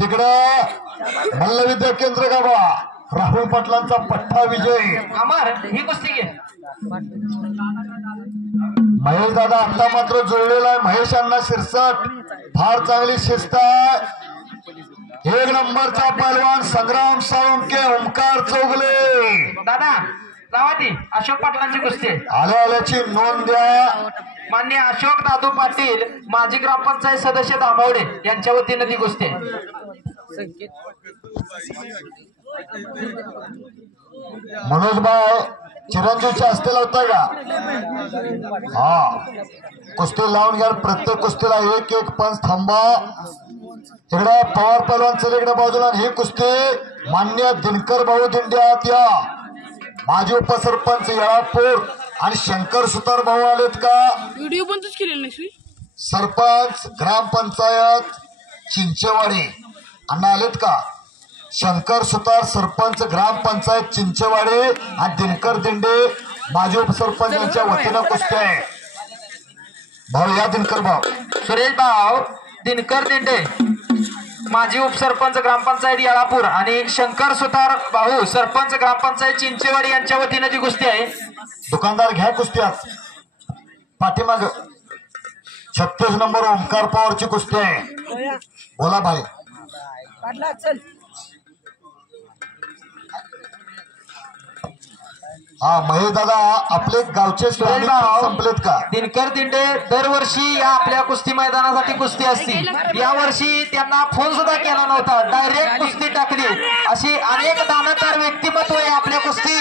तिकडं मल्लविद्या केंद्र गावा राहुल पाटलांचा पट्टा विजय अमर ही कुस्ती घे. महेश दादा आता मात्र जुळलेला आहे. महेश अण्णा शिरसाट फार चांगली शिस्त आहे. एक नंबरचा पहलवान संग्राम साळुंके ओमकार चौगले दादा लावा ती अशोक पाटलांची कुस्ती. आल्या आल्याची नोंद द्या. मान्य अशोक दादू पाटील माजी ग्रामपंचायत सदस्य दामवडे यांच्या वतीनं ती कुस्ती आहे. मनोज भाई चिरंजीवच्या हस्ते लावताय का? हा कुस्ती लावून घ्या. प्रत्येक कुस्तीला एक एक पंच थांबा. इकडे पवार पहलवान चल बाजूला. ही कुस्ती मान्य दिनकर भाऊ दिंड्यात या माजी उपसरपंच येळापूर आणि शंकर सुतार भाऊ आलेत का? व्हिडिओ बंदच केलेला नाही. सरपंच ग्रामपंचायत चिंचेवाडी अण्णा आलेत का? शंकर सुतार सरपंच ग्रामपंचायत चिंचेवाडी आणि दिनकर दिंडे माजी उपसरपंच यांच्या वतीनं कुस्ती आहे. भाऊ या दिनकर भाऊ. सुरेश भाऊ दिनकर दिंडे माजी उपसरपंच ग्रामपंचायत येळापूर आणि शंकर सुतार भाऊ सरपंच ग्रामपंचायत चिंचेवाडी यांच्या वतीनं ती कुस्ती आहे. दुकानदार घ्या कुस्त्यात. पाठीमाग 36 नंबर ओमकार पवारची कुस्ती आहे. बोला भाई. हा महेश दादा आपले गावचे सुरेश भाऊ संपलेत का? दिनकर दिंडे दरवर्षी या आपल्या कुस्ती मैदानासाठी कुस्ती असती. या वर्षी त्यांना फोन सुद्धा केला नव्हता. डायरेक्ट कुस्ती टाकली. अशी अनेक दानदार व्यक्तिमत्व आहे आपल्या कुस्ती